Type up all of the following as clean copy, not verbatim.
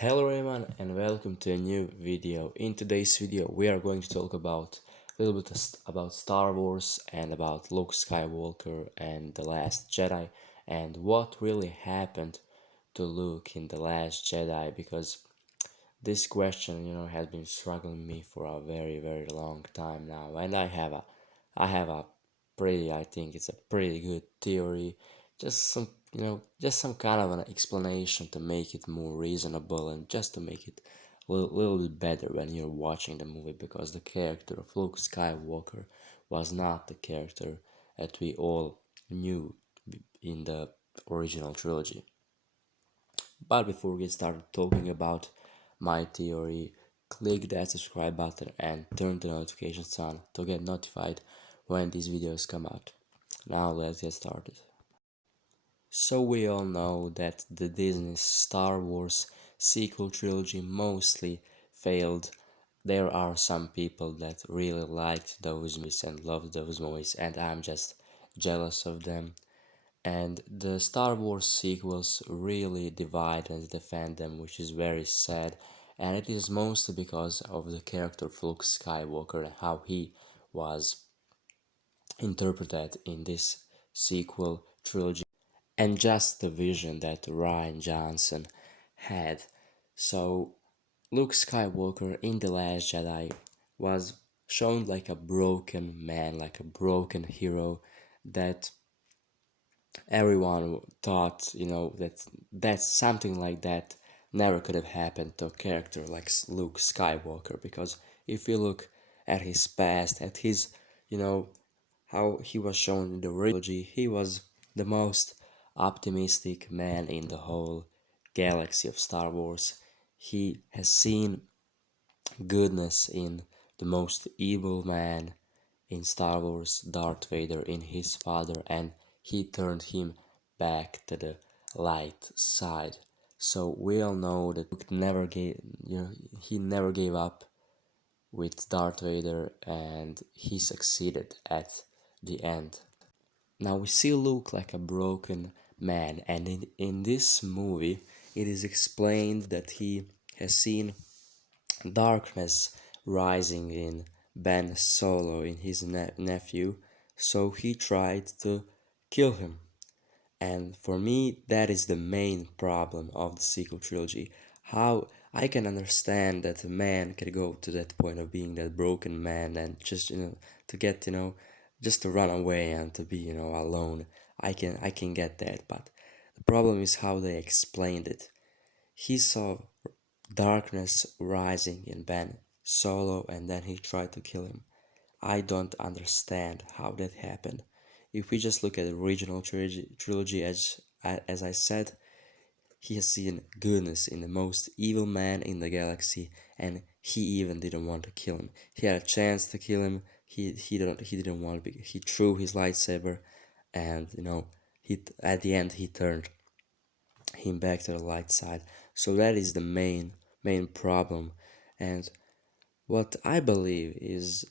Hello everyone and welcome to a new video. In today's video we are going to talk about a little bit about Star Wars and about Luke Skywalker and The Last Jedi and what really happened to Luke in The Last Jedi, because this question, has been struggling me for a very long time now, and I have a pretty, I think it's a pretty good theory, just some kind of an explanation to make it more reasonable and just to make it a little bit better when you're watching the movie, because the character of Luke Skywalker was not the character that we all knew in the original trilogy. But before we get started talking about my theory, click that subscribe button and turn the notifications on to get notified when these videos come out. Now let's get started. So we all know that the Disney Star Wars sequel trilogy mostly failed. There are some people that really liked those movies and loved those movies, and I'm just jealous of them. And the Star Wars sequels really divided the fandom, which is very sad, and it is mostly because of the character of Luke Skywalker and how he was interpreted in this sequel trilogy, and just the vision that Ryan Johnson had. So Luke Skywalker in The Last Jedi was shown like a broken man, like a broken hero that everyone thought, that something like that never could have happened to a character like Luke Skywalker. Because if you look at his past, at his, you know, how he was shown in the original trilogy, he was the most optimistic man in the whole galaxy of Star Wars. He has seen goodness in the most evil man in Star Wars, Darth Vader, in his father, and he turned him back to the light side. So we all know that Luke never gave, he never gave up with Darth Vader, and he succeeded at the end. Now we see Luke like a broken man, and in this movie it is explained that he has seen darkness rising in Ben Solo, in his nephew, so he tried to kill him. And for me, that is the main problem of the sequel trilogy. How I can understand that a man can go to that point of being that broken man and just, to get, just to run away and to be, alone. I can get that, but the problem is how they explained it. He saw darkness rising in Ben Solo, and then he tried to kill him. I don't understand how that happened. If we just look at the original trilogy, as I said, he has seen goodness in the most evil man in the galaxy, and he even didn't want to kill him. He had a chance to kill him. He didn't want to be. He threw his lightsaber, and he at the end he turned him back to the light side. So that is the main problem. And what I believe is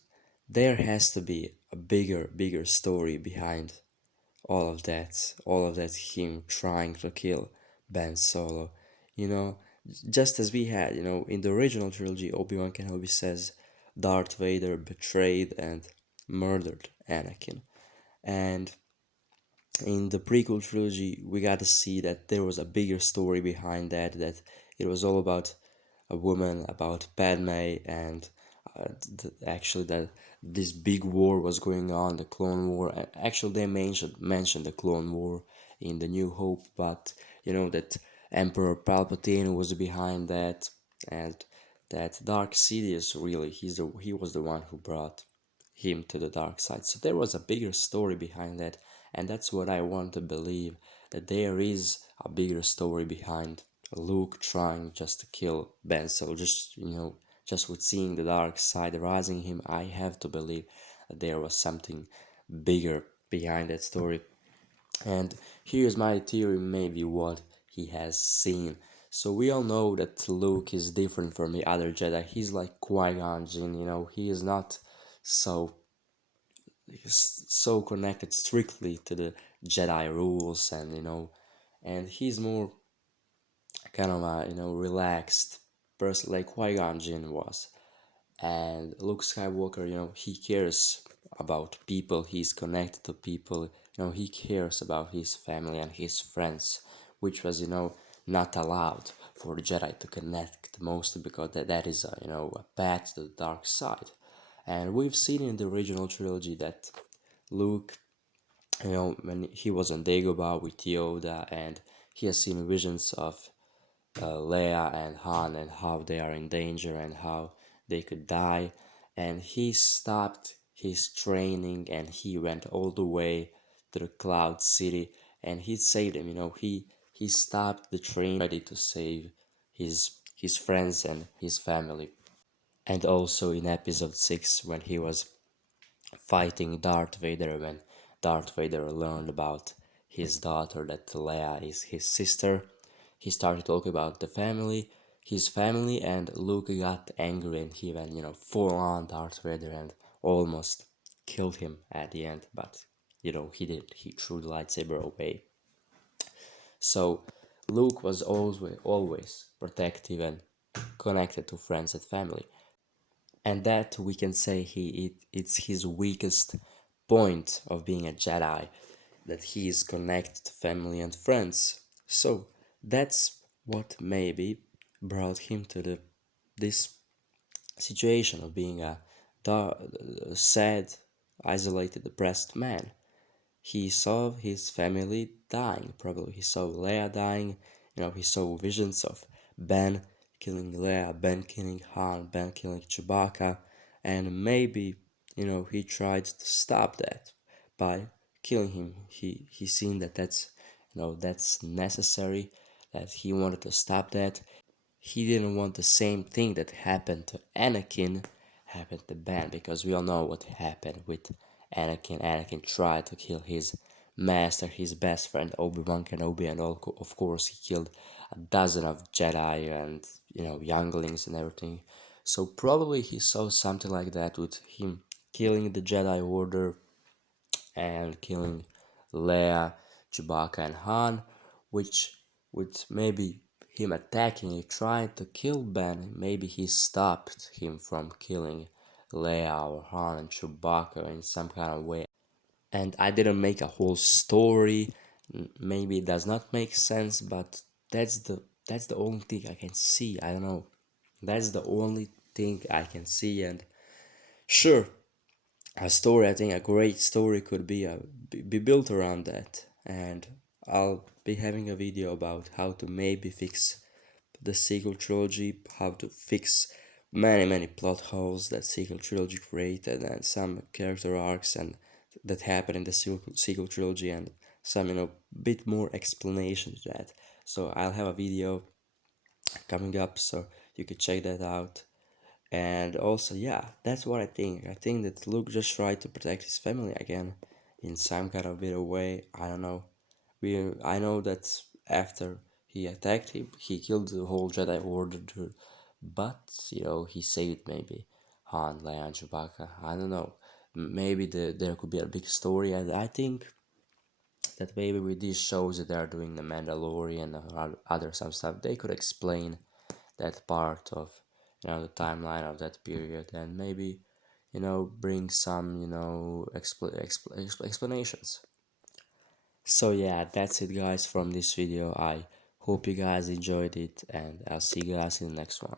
there has to be a bigger story behind all of that him trying to kill Ben Solo. You know, just as we had, in the original trilogy, Obi-Wan Kenobi says Darth Vader betrayed and murdered Anakin. And in the prequel trilogy, we got to see that there was a bigger story behind that, that it was all about a woman, about Padme, and actually that this big war was going on, the Clone War. Actually, they mentioned the Clone War in the New Hope, but that Emperor Palpatine was behind that, and that Dark Sidious, really, he was the one who brought him to the dark side. So there was a bigger story behind that, and that's what I want to believe, that there is a bigger story behind Luke trying just to kill Ben. So just with seeing the dark side rising him, I have to believe that there was something bigger behind that story. And here's my theory, maybe what he has seen. So we all know that Luke is different from the other Jedi. He's like Qui-Gon Jinn, he is not so connected strictly to the Jedi rules, and and kind of a relaxed person like Qui-Gon Jinn was. And Luke Skywalker, he cares about people, he's connected to people, he cares about his family and his friends, which was, not allowed for the Jedi to connect, mostly because that is a path to the dark side. And we've seen in the original trilogy that Luke, when he was on Dagobah with Yoda, and he has seen visions of Leia and Han and how they are in danger and how they could die. And he stopped his training and he went all the way to the Cloud City and he saved him. He stopped the train ready to save his friends and his family. And also in episode 6 when he was fighting Darth Vader, when Darth Vader learned about his daughter, that Leia is his sister, he started talking about his family, and Luke got angry and he went, full on Darth Vader and almost killed him at the end, but he did. He threw the lightsaber away. So Luke was always protective and connected to friends and family. And that we can say it's his weakest point of being a Jedi, that he is connected to family and friends. So that's what maybe brought him to this situation of being a sad, isolated, depressed man. He saw his family dying, probably. He saw Leia dying, he saw visions of Ben killing Leia, Ben killing Han, Ben killing Chewbacca, and maybe, he tried to stop that by killing him. He seen that that's necessary, that he wanted to stop that. He didn't want the same thing that happened to Anakin happen to Ben, because we all know what happened with Anakin. Anakin tried to kill his master, his best friend Obi-Wan Kenobi, and of course he killed a dozen of Jedi and younglings and everything. So probably he saw something like that with him killing the Jedi Order and killing Leia, Chewbacca, and Han, which with maybe him attacking and trying to kill Ben, maybe he stopped him from killing Leia or Han and Chewbacca in some kind of way. And I didn't make a whole story. Maybe it does not make sense, but that's the only thing I can see. I don't know. That's the only thing I can see, and sure, a story, I think a great story could be built around that, and I'll be having a video about how to maybe fix the sequel trilogy, how to fix many plot holes that sequel trilogy created, and some character arcs and that happened in the sequel trilogy, and some bit more explanation to that. So I'll have a video coming up, so you could check that out. And also, yeah, that's what I think. I think that Luke just tried to protect his family again in some kind of better way. I don't know. I know that after he attacked him, he killed the whole Jedi Order, but he saved maybe Han, Leia, and Chewbacca. I don't know. Maybe there could be a big story, and I think that maybe with these shows that they are doing the Mandalorian and other some stuff, they could explain that part of the timeline of that period, and maybe bring some explanations. So yeah, that's it guys from this video. I hope you guys enjoyed it, and I'll see you guys in the next one.